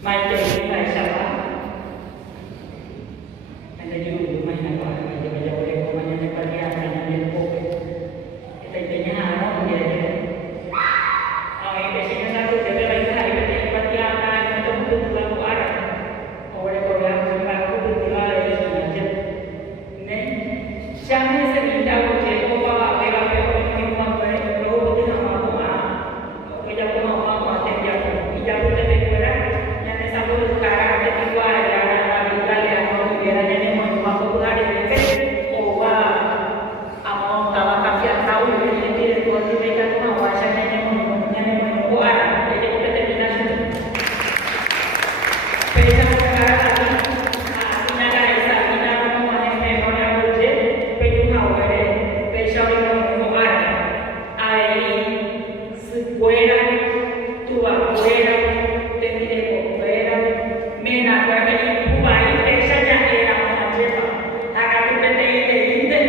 Mai jadi mai siapa? Ada juga mai nak buat mai jadi jauh dari rumahnya ni pergi ada yang kopi. Kita tanya haro dia dia. Ini biasanya satu dia lagi hari berarti pergi apa macam tu lalu arah. Orang orang sebab tu lagi saja. Ni siapa sering tahu je kau bawa bela bela orang rumah mereka lo betul nama rumah. Kerja rumah rumah kerja kerja betul betul. Sekarang ada dua ada legal yang mau biaranya ni mau mampu ada dekat oba among tawa kafian tahu ini dia tuan mereka tu mau asalnya ni mau buat jadi kita terminasi pesa sekarang lagi ina ada isa ina mau mana orang boleh peju tahu ada pesa orang mau buat ai sebuah tua buah Mena berarti buai pesa jadi orang macam apa? Agak tu betul ini ini.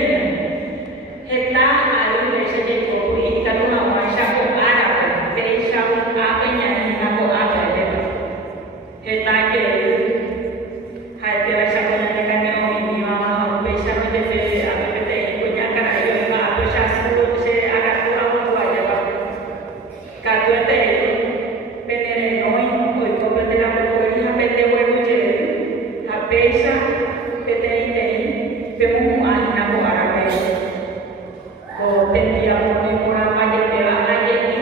Heta alu pesa jadi kopi kalau nak masak ada pesa apa yang nak buat ada. Heta ke hai pesa punya kan orang ini mana pesa betul apa betul punya kan ada apa pesa sebelum saya agak kurang buat apa. Kalau ada penere noi koi ko betul apa pete huevo je la pesa pete intei pemu ana ko arabe ko tendia ko ni pura maje pela aje ni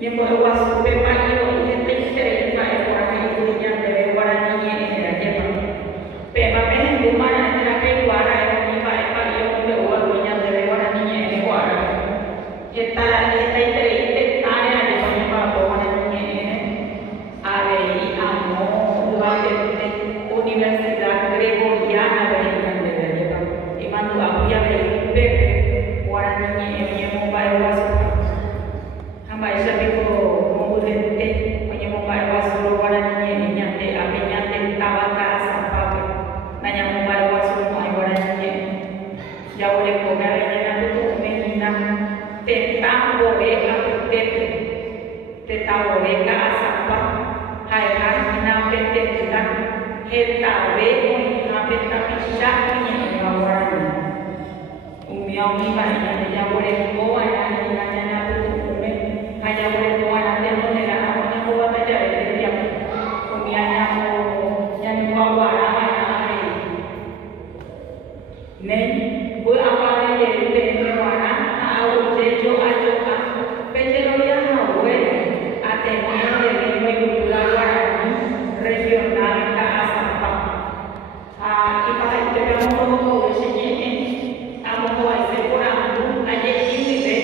ye mo was pe pa yo ye te tere pa e pura ni dunia de warani ye ni aje pa pe pa pe ni mana tera pe wara ni pa yo pe wa dunia de warani ye ni wara eta eta tere te tare aje pa ko mana ni ave amo Universidad Gregoriana de Belém. Iman tu aku yang berlebih orang ini yang mobile wasu. Hambai sabi ko mengurente punya mobile wasu orang ini yang te api yang te tawaka sampai nanya mobile wasu mai orang ini. Jauh le ko gare na tu menina te tambo e aku te tawo e ka sampai hai hai ina te kita heta veo na peta pisha ni mawani umiao ni bani na ya bole ko ana ni na na tu me haya bole ko ana te no ne na na ko ta ja de dia umianya ko ya ni wa wa na na ai ne bu apa ne ye te ne wa na au je jo a jo ka pe je lo ya na we ate ne de ni me kultura wa regional ipakai kita mau sejenis, kamu buat sekurang tu aja ini deh.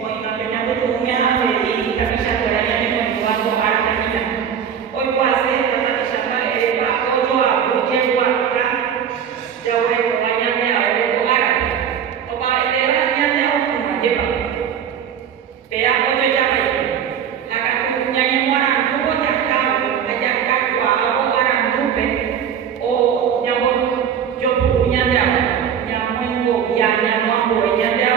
Oh ini namanya betulnya apa ini? Kita bisa berada di membuat doa kita. Oh puasa kita bisa berada pak ojo aku jawab kan jauh doanya ni ada doa. Doa ini hanya ni aku aja pak. Pea ojo jawab. Akan punya yang orang tu pun cakap ajak kakak aku orang tu pun. Oh nyambung punya dia yang mengo yang mampu yang dia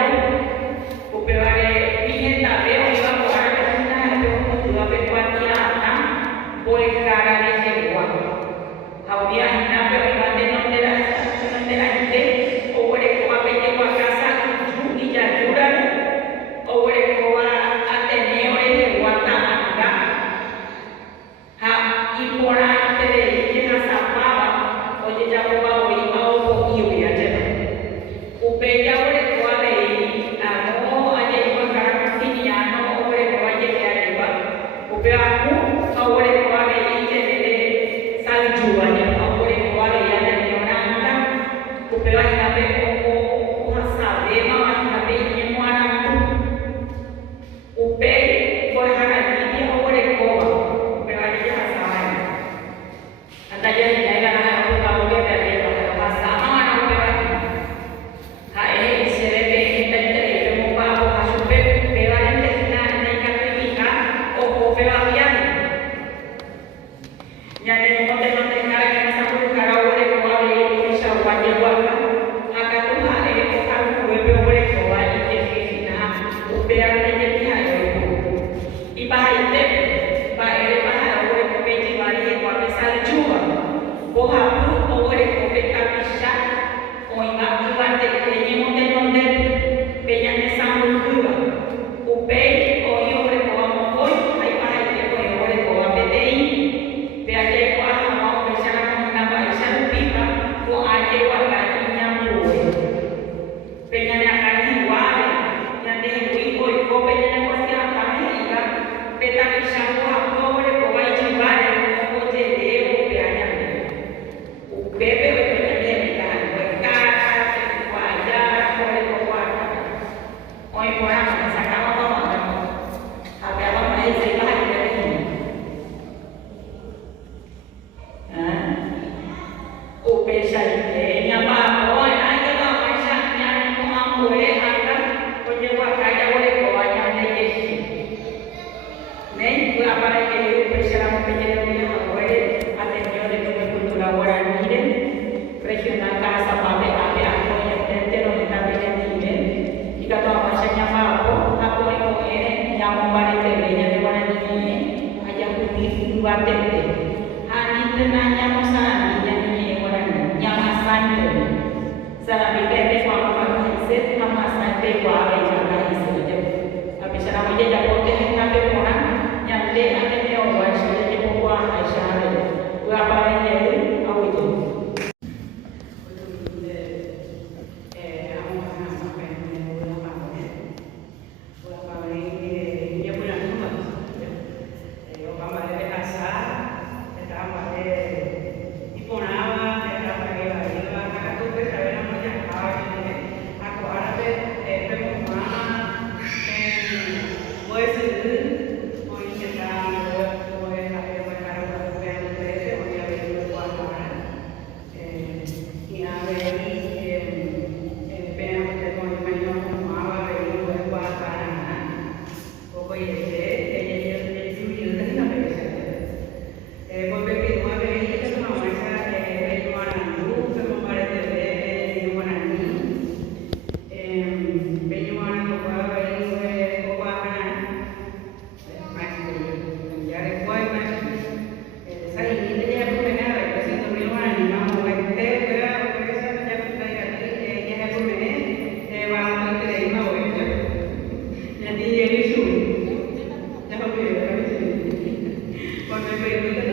upeware ingin tak dia orang orang kita itu untuk apa kuatnya kan boleh cara dia sewa kau dia nak beribadah non dia ini oh boleh kau apa yang kau rasa juga jajuran oh boleh kau ateneo ini wata anda ha ibu orang teri kita sapa oh jadi apa Upeya boleh kuat ini, anu aja ibu sekarang sini anu boleh kuat je dia ibu. Upeya aku kau boleh kuat ini jadi salju aja kau boleh kuat ya jadi orang anda. Upeya ini apa kau masa lema apa ini mana tu. Upeya boleh harap ini kau boleh kuat. Upeya ini masa lain. Anda jadi jangan aku tahu dia dari masa mana upeya. Hai, saya ingin tanya mau apa masuk pewanan desina naikkan pemika, oh pewanan. Jadi konten-konten sekarang yang sampai sekarang boleh kembali bisa wajib buatkan. Akan tuh hari ini kan gue boleh kembali ke sini nah, uperan terjadi hari itu. Ibarat itu, pak boleh kembali hapu ore kope kapisha oiga ibate penye monte nonde peña ne sambukuba upei oi ore koa mokoi ai pai ke oi ore koa petei pe ate koa hama o pesana kona baisha pipa ko ate koa kai nyamue peña ne akani wale nyande hui oi ko peña ne koa kia kame iga peta pisha ko hapu ore koa ijibare ko te deo pe anyame upebe peña ne mitani Hoy por ahora sacamos todo, había más de 6 años de upesha nya ba hoy ai ka ba maisha nya ko amore anga konye wa kaya wole ko anya ne yeshi ne ku apare ke upesha la penye ne amore atención de cultura guaraní regional casa pabe ave ako yente no está bien nivel y ka ba maisha nya ba ko ako ko ene nya mo bare te nya de guaraní aja putih duate ani tenanya mo sana Sabi kaya ko ang pag-isip, ang masabi ko ay pag-isip. Sabi siya na may japote na pemora, nyande ate ne owa siya ne ko ay siya. Wa pa rin awito. Cuando